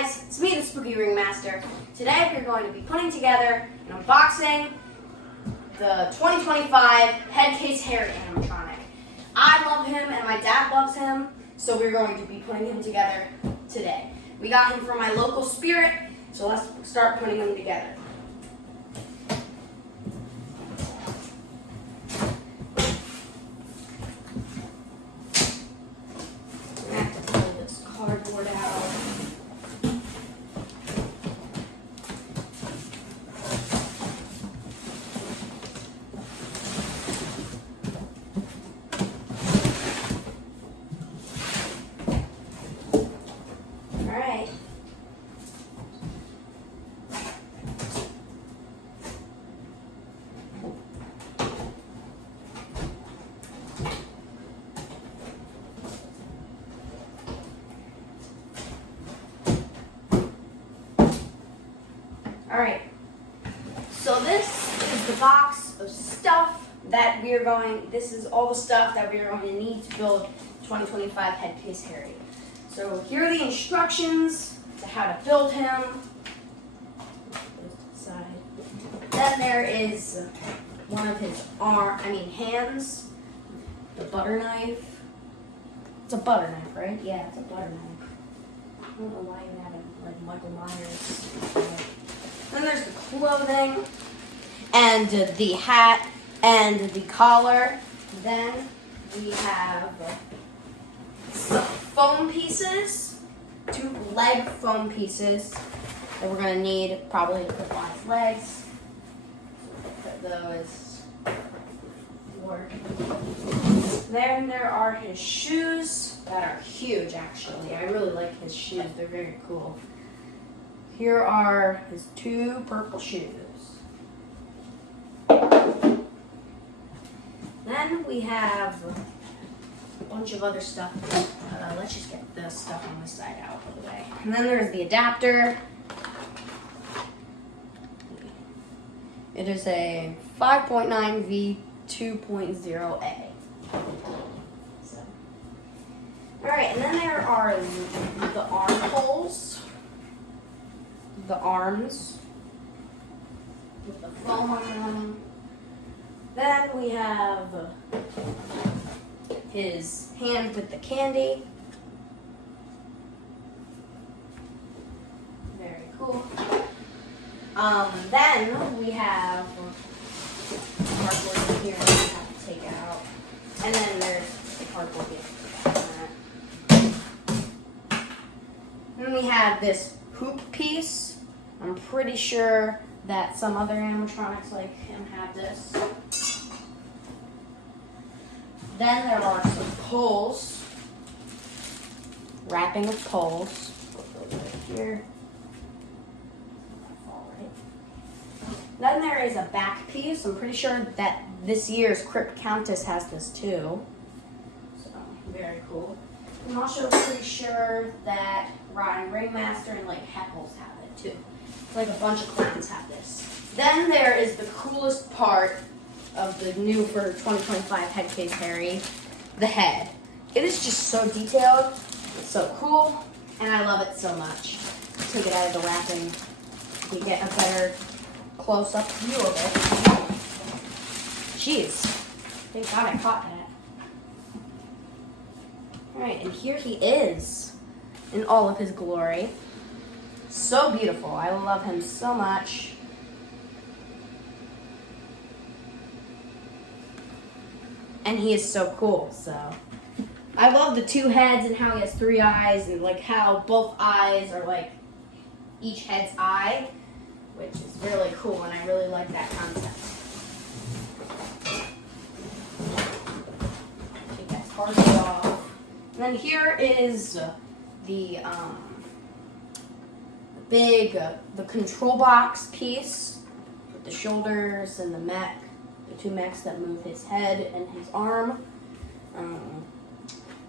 guys, it's me, the Spooky Ringmaster. Today we're going to be putting together and unboxing the 2025 Headcase Harry animatronic. I love him and my dad loves him, so we're going to be putting him together today. We got him from my local spirit, so let's start putting them together. I'm gonna have to pull this cardboard out. Alright. Alright, so this is the box of stuff that we are going, this is all the stuff that we are going to need to build 2025 Headcase Harry. So here are the instructions to how to build him. Then there is one of his hands, the butter knife. It's a butter knife, right? Yeah, it's a butter knife. I don't know why you have it like Michael Myers. Then there's the clothing, and the hat, and the collar. Then we have some foam pieces, 2 leg foam pieces that we're going to need probably to put on his legs. So we'll put those forward. Then there are his shoes that are huge, actually. I really like his shoes. They're very cool. Here are his 2 purple shoes. Then we have a bunch of other stuff. Let's just get the stuff on this side out of the way. And then there's the adapter. It is a 5.9 V2.0A. So. Alright, and then there are the arm holes. The arms with the foam on them. Then we have his hand with the candy. Very cool. Then we have cardboard here that we have to take out. And then there's the cardboard here. Then we have this hoop piece. I'm pretty sure that some other animatronics like him have this. Then there are some poles. Wrapping of poles. Put those right here. Then there is a back piece. I'm pretty sure that this year's Crypt Countess has this too. So, very cool. I'm also pretty sure that Rotten Ringmaster and like Heckles have it too. Like a bunch of clowns have this. Then there is the coolest part of the new for 2025 Headcase Harry, the head. It is just so detailed, it's so cool, and I love it so much. Take it out of the wrapping, you get a better close-up view of it. Jeez, thank God I caught that. Alright, and here he is in all of his glory. So beautiful. I love him so much. And he is so cool, so. I love the 2 heads and how he has 3 eyes and like how both eyes are like each head's eye, which is really cool and I really like that concept. Take that cardboard off. And then here is the the control box piece with the shoulders and the mech, the 2 mechs that move his head and his arm.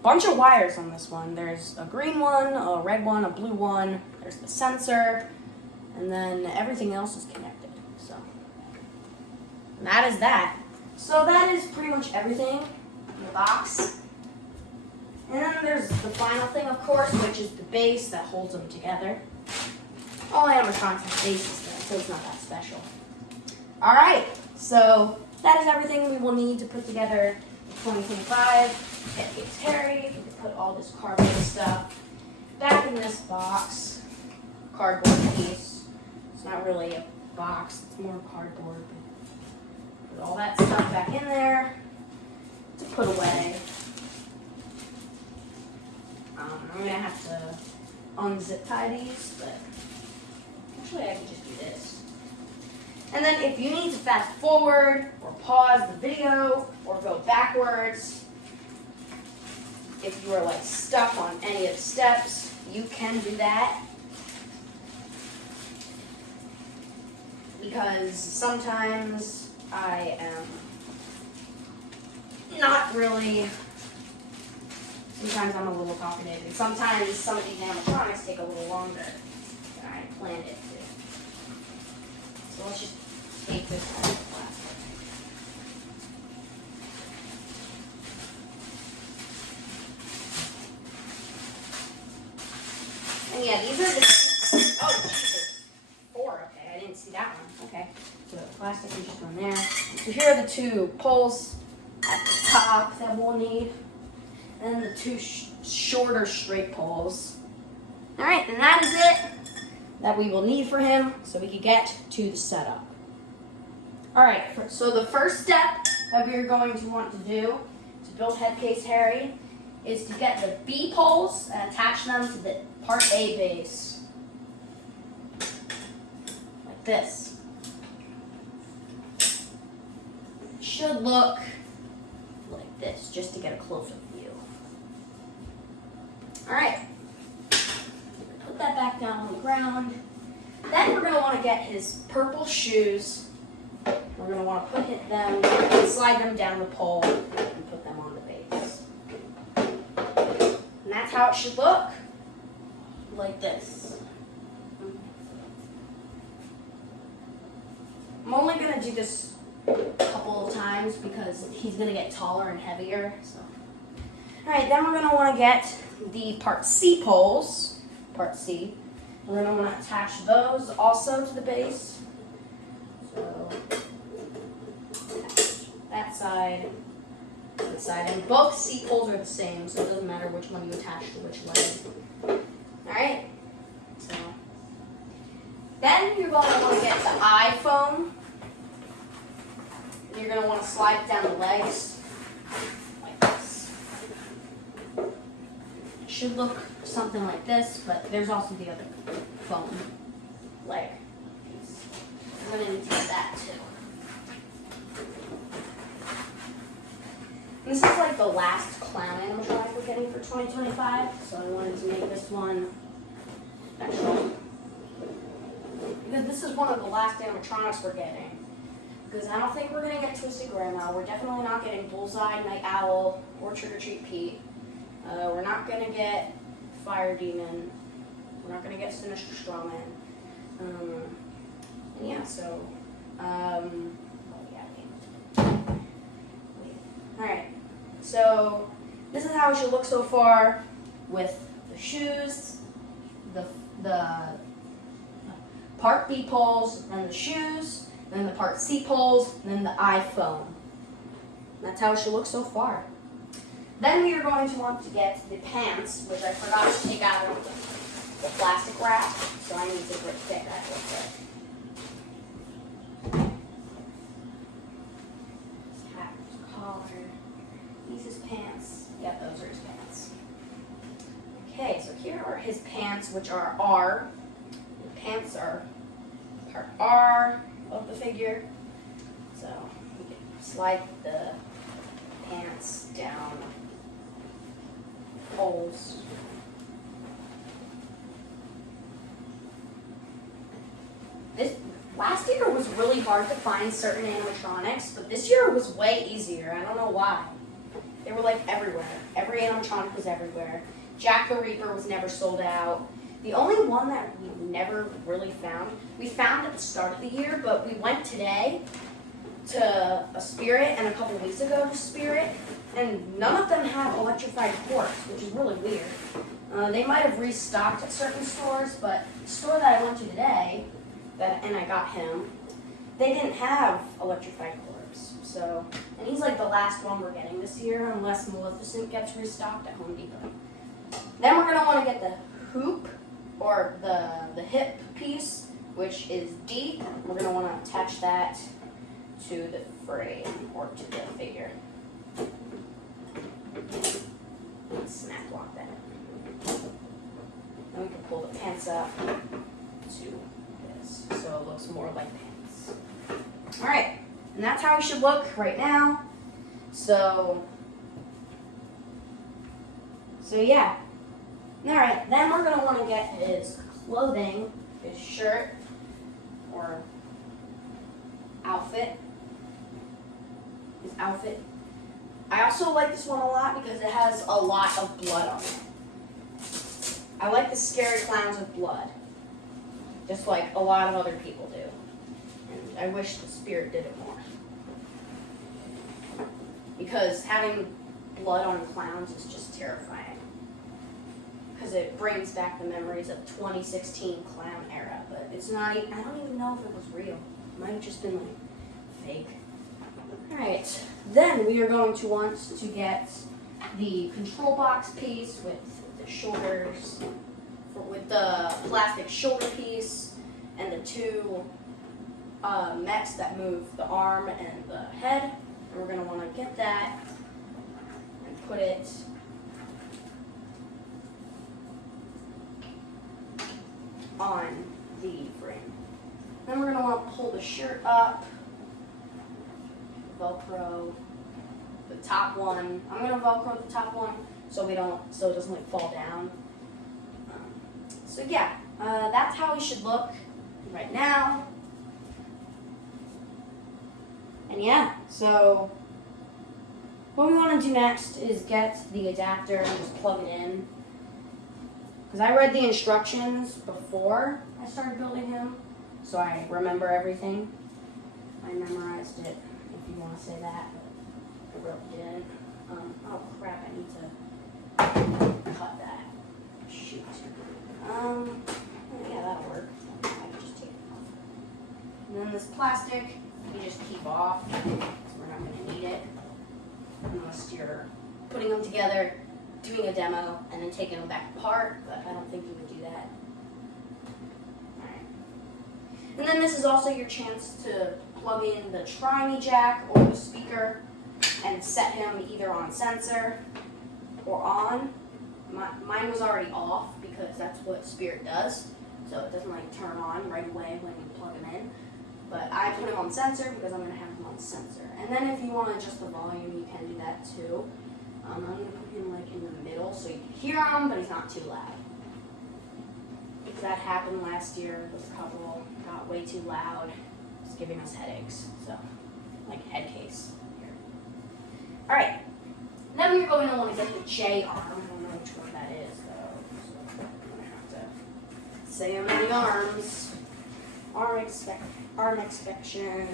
Bunch of wires on this one. There's a green one, a red one, a blue one. There's the sensor, and then everything else is connected. So that is that. So that is pretty much everything in the box. And then there's the final thing, of course, which is the base that holds them together. All animatronics have bases though, so it's not that special. Alright, so that is everything we will need to put together the 2025 Get Gates Harry. We can put all this cardboard stuff back in this box. Cardboard piece. It's not really a box, it's more cardboard. Put all that stuff back in there to put away. I'm gonna have to unzip tie these, but actually I can just do this. And then if you need to fast forward or pause the video or go backwards, if you are like stuck on any of the steps, you can do that. Because sometimes I am not really, sometimes I'm a little talkative, and sometimes some of these animatronics take a little longer than I planned it to. So let's just take this out of the plastic. And yeah, these are the, oh Jesus, 4, okay, I didn't see that one, okay. So the plastic is just on there. So here are the 2 poles at the top that we'll need. And then the 2 shorter straight poles. All right, and that is it that we will need for him so we can get to the setup. All right, so the first step that we are going to want to do to build Headcase Harry is to get the B poles and attach them to the Part A base. Like this. It should look like this, just to get a closer view. All right, put that back down on the ground. Then we're gonna wanna get his purple shoes. We're gonna wanna put them, slide them down the pole and put them on the base. And that's how it should look, like this. I'm only gonna do this a couple of times because he's gonna get taller and heavier, so. All right, then we're gonna wanna get the Part C poles, Part C. We're gonna wanna attach those also to the base. So, that side, this side, and both C poles are the same, so it doesn't matter which one you attach to which leg. All right, so. Then you're gonna wanna get the eye foam. You're going to want to slide it down the legs like this. It should look something like this, but there's also the other foam leg. I'm going to need to get that too. And this is like the last clown animatronic we're getting for 2025, so I wanted to make this one special. Because this is one of the last animatronics we're getting. Because I don't think we're going to get Twisted Grandma. We're definitely not getting Bullseye, Night Owl, or Trick or Treat Pete. We're not going to get Fire Demon. We're not going to get Sinister Strawman. And yeah, so... Alright, so this is how it should look so far with the shoes, the Part B poles, and the shoes, then the Part C poles, and then the eye foam. That's how it should look so far. Then we are going to want to get the pants, which I forgot to take out of the plastic wrap, so I need to fit that real quick. His hat, his collar, these his pants. Yep, those are his pants. Okay, so here are his pants, which are R. The pants are Part R of the figure. So we can slide the pants down holes. This last year was really hard to find certain animatronics, but this year was way easier. I don't know why. They were like everywhere. Every animatronic was everywhere. Jack the Reaper was never sold out. The only one that we never really found, we found at the start of the year, but we went today to a Spirit and a couple weeks ago to Spirit, and none of them have electrified corpse, which is really weird. They might have restocked at certain stores, but the store that I went to today, and I got him, they didn't have electrified corpse. So, and he's like the last one we're getting this year, unless Maleficent gets restocked at Home Depot. Then we're gonna want to get the hoop, or the hip piece, which is D. We're gonna want to attach that to the frame or to the figure. Snap lock that. Then we can pull the pants up to this, so it looks more like pants. All right, and that's how he should look right now. So yeah. All right, then we're gonna want to get his clothing, his shirt or outfit. His outfit. I also like this one a lot because it has a lot of blood on it. I like the scary clowns with blood, just like a lot of other people do. And I wish the Spirit did it more. Because having blood on clowns is just terrifying. Because it brings back the memories of 2016 clown era, but it's not even, I don't even know if it was real. It might have just been like fake. Alright, then we are going to want to get the control box piece with the shoulders, with the plastic shoulder piece, and the two mechs that move the arm and the head. And we're going to want to get that and put it on the frame. Then we're going to want to pull the shirt up, Velcro the top one. I'm going to Velcro the top one so it doesn't like fall down. So yeah, that's how he should look right now. And yeah, so what we want to do next is get the adapter and just plug it in. Because I read the instructions before I started building him, so I remember everything. I memorized it, if you want to say that, but I really didn't. Oh crap, I need to cut that. Shoot. Yeah, that'll work. I can just take it off. And then this plastic, you just keep off, because we're not going to need it unless you're putting them together, doing a demo, and then taking them back apart, but I don't think you would do that. Alright. And then this is also your chance to plug in the Try-Me jack or the speaker and set him either on sensor or on. Mine was already off because that's what Spirit does, so it doesn't like turn on right away when you plug him in. But I put him on sensor because I'm going to have him on sensor. And then if you want to adjust the volume, you can do that too. I'm going to put him like in the middle so you can hear him, but he's not too loud. Because that happened last year. The couple got way too loud. It's giving us headaches. So, like head case here. Alright. Then we're going to want to get the J arm. I don't know which one that is though. So I'm going to have to say how many arms. Arm inspection.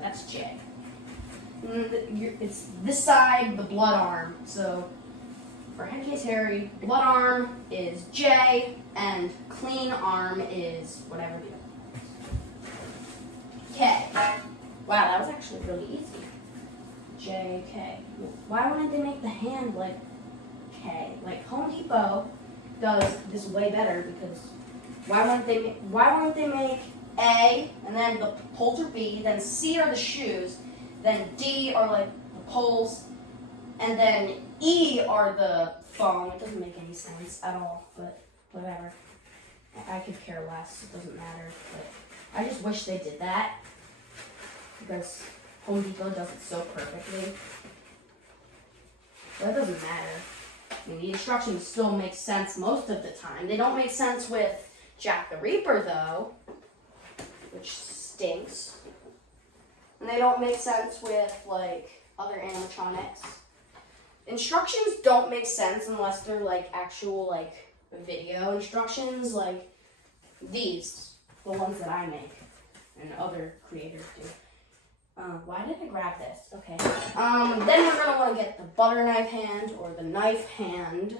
That's J. It's this side, the blood arm. So for Headcase Harry, blood arm is J, and clean arm is whatever the other K. Wow, that was actually really easy. J, K. Why wouldn't they make the hand like K? Like Home Depot does this way better because why wouldn't they make A and then the poles are B, then C are the shoes, then D are like the poles, and then E are the phone. It doesn't make any sense at all, but whatever. I could care less. It doesn't matter. But I just wish they did that because Home Depot does it so perfectly. But it doesn't matter. I mean, the instructions still make sense most of the time. They don't make sense with Jack the Reaper, though, which stinks. And they don't make sense with, like, other animatronics. Instructions don't make sense unless they're, like, actual, like, video instructions, like these, the ones that I make and other creators do. Why did I grab this? Okay. Then we're gonna want to get the butter knife hand or the knife hand.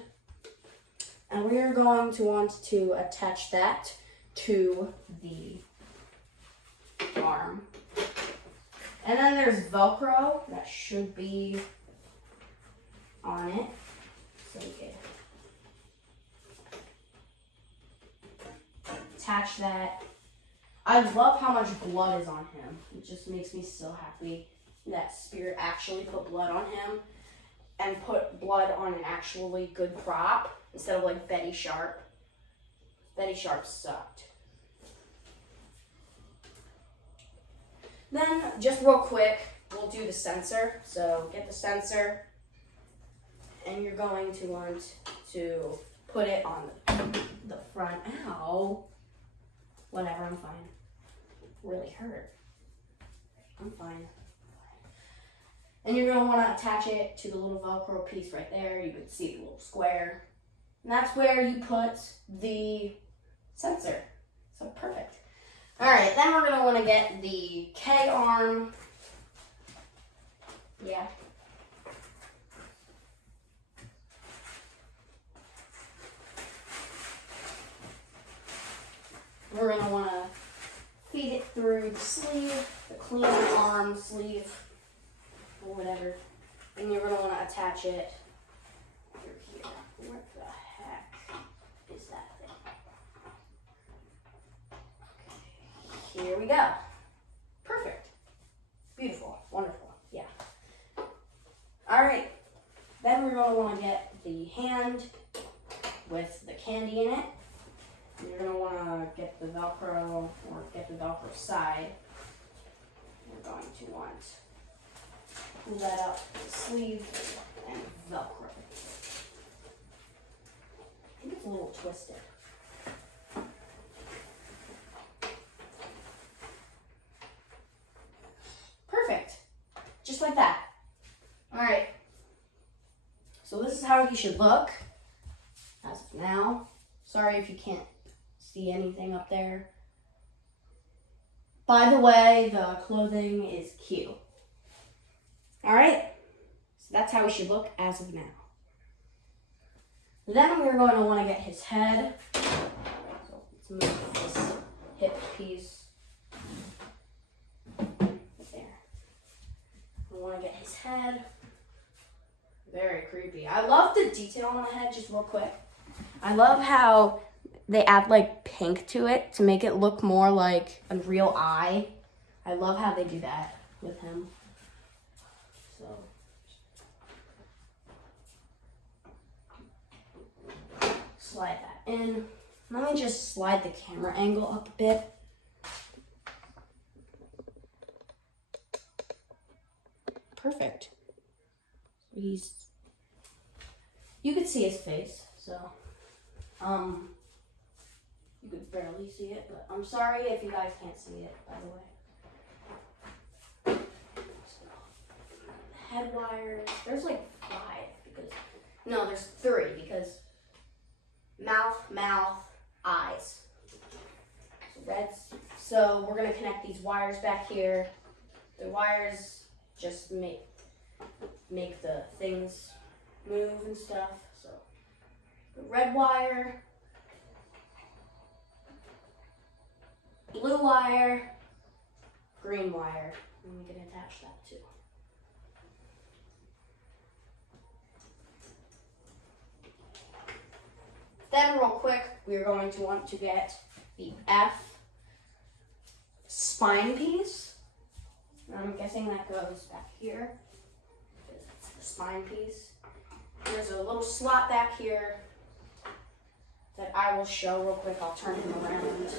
And we are going to want to attach that to the arm. And then there's Velcro that should be on it. So we can attach that. I love how much blood is on him. It just makes me so happy that Spirit actually put blood on him and put blood on an actually good prop instead of like Betty Sharp. Betty Sharp sucked. Then, just real quick, we'll do the sensor. So get the sensor, and you're going to want to put it on the front. Ow. Whatever, I'm fine. Really hurt. I'm fine. And you're going to want to attach it to the little Velcro piece right there. You can see the little square. And that's where you put the sensor. So perfect. All right, then we're going to want to get the K arm. Yeah. We're going to want to feed it through the sleeve, the clean arm sleeve, or whatever. And you're going to want to attach it through here. What the heck is that thing? Okay, here we go. Perfect. Beautiful. Wonderful. Yeah. All right. Then we're going to want to get the hand with the candy in it. You're going to want to get the Velcro or get the Velcro side. You're going to want to pull that up the sleeve and Velcro. I think it's a little twisted. Perfect. Just like that. All right. So this is how he should look as of now. Sorry if you can't see anything up there. By the way, the clothing is cute. All right, so that's how he should look as of now. Then we're going to want to get his head. So let's move this hip piece there. We want to get his head. Very creepy. I love the detail on the head, just real quick. I love how they add like pink to it to make it look more like a real eye. I love how they do that with him. So slide that in. Let me just slide the camera angle up a bit. Perfect. You could see his face, so you could barely see it, but I'm sorry if you guys can't see it, by the way. So, head wires, there's like 5 because, no, there's 3 because mouth, eyes. So we're gonna connect these wires back here. The wires just make the things move and stuff. So the red wire, blue wire, green wire, and we can attach that too. Then real quick, we're going to want to get the F spine piece. I'm guessing that goes back here. It's the spine piece. There's a little slot back here that I will show real quick. I'll turn him around.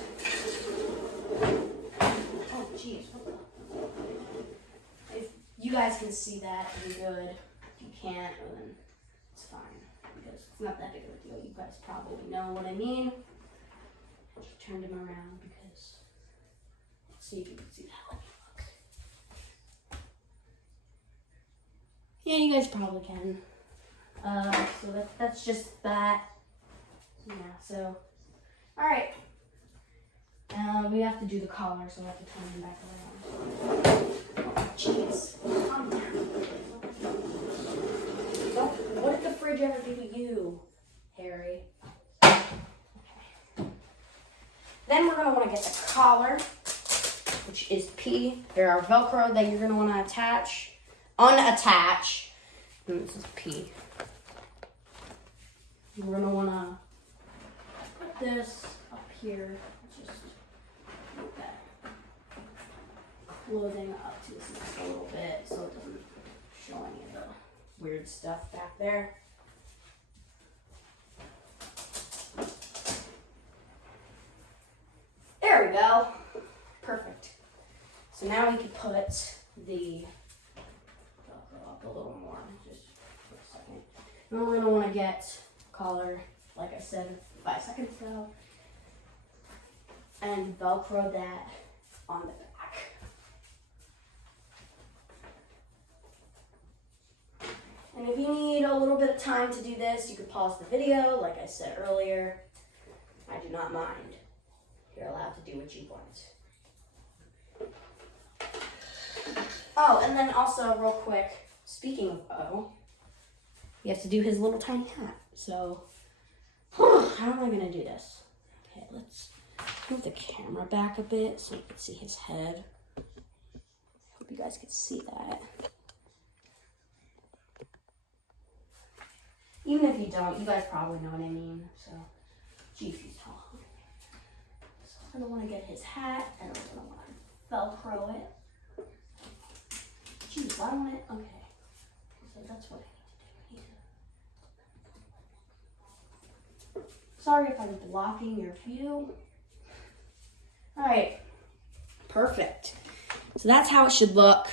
Oh, geez. If you guys can see that, it'll be good. If you can't, well, then it's fine. Because it's not that big of a deal. You guys probably know what I mean. I just turned him around because, let's see if you can see that. Let me look. Yeah, you guys probably can. So that's just that. Yeah, so, all right. We have to do the collar, so I have to turn him back around. Jeez, calm down. What did the fridge ever do to you, Harry? Okay. Then we're gonna want to get the collar, which is P. There are Velcro that you're gonna want to unattach. And this is P. We're gonna want to put this up here. Just move that clothing up to this neck a little bit so it doesn't show any of the weird stuff back there. There we go. Perfect. So now we can put the Velcro up a little more, just for a second. And we're going to want to get collar, like I said 5 seconds ago, and Velcro that on the back. And if you need a little bit of time to do this, you could pause the video, like I said earlier. I do not mind. You're allowed to do what you want. Oh, and then also real quick, speaking of Bo, you have to do his little tiny hat. So, how am I gonna do this? Okay, let's move the camera back a bit so you can see his head. Hope you guys can see that. Even if you don't, you guys probably know what I mean. So, geez, he's tall. So I'm gonna want to get his hat, and I'm gonna want to Velcro it. Geez, why don't I? Okay, so that's what I need to do. Sorry if I'm blocking your view. All right, perfect. So that's how it should look.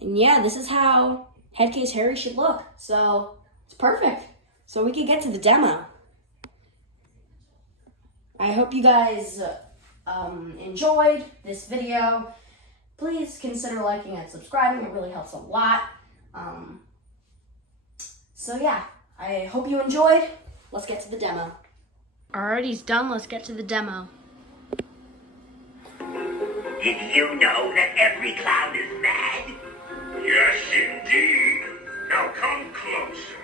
And yeah, this is how Headcase Harry should look. So it's perfect. So we can get to the demo. I hope you guys enjoyed this video. Please consider liking and subscribing. It really helps a lot. So yeah, I hope you enjoyed. Let's get to the demo. Alright, he's done. Let's get to the demo. Did you know that every clown is mad? Yes, indeed. Now come closer.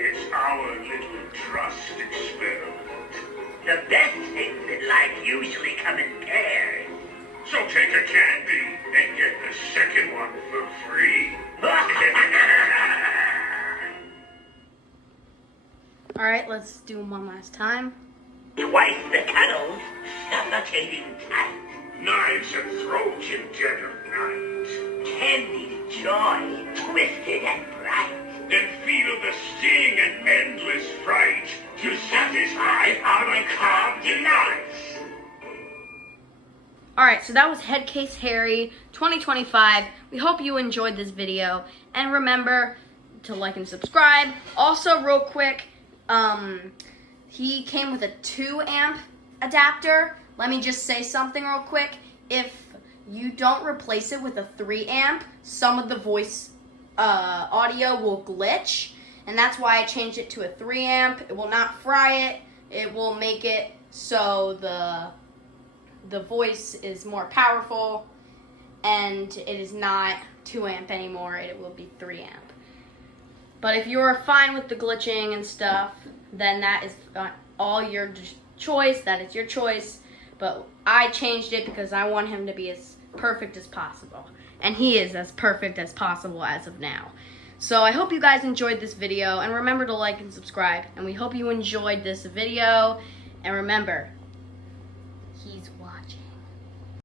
It's our little trust experiment. The best things in life usually come in pairs. So take a candy and get the second one for free. Alright, let's do them one last time. Twice the cuddles, suffocating tight. Knives and throat in dead of night. Candy's joy, twisted and bright. Then feel the sting and endless fright to satisfy our macabre delights. Alright, so that was Headcase Harry 2025. We hope you enjoyed this video. And remember to like and subscribe. Also, real quick, he came with a 2-amp adapter. Let me just say something real quick. If you don't replace it with a 3-amp, some of the voice audio will glitch. And that's why I changed it to a 3-amp. It will not fry it. It will make it so the voice is more powerful, and it is not 2-amp anymore. It will be 3-amp. But if you're fine with the glitching and stuff, then that is all your choice. That is your choice. But I changed it because I want him to be as perfect as possible. And he is as perfect as possible as of now. So I hope you guys enjoyed this video, and remember to like and subscribe. And we hope you enjoyed this video. And remember, he's watching.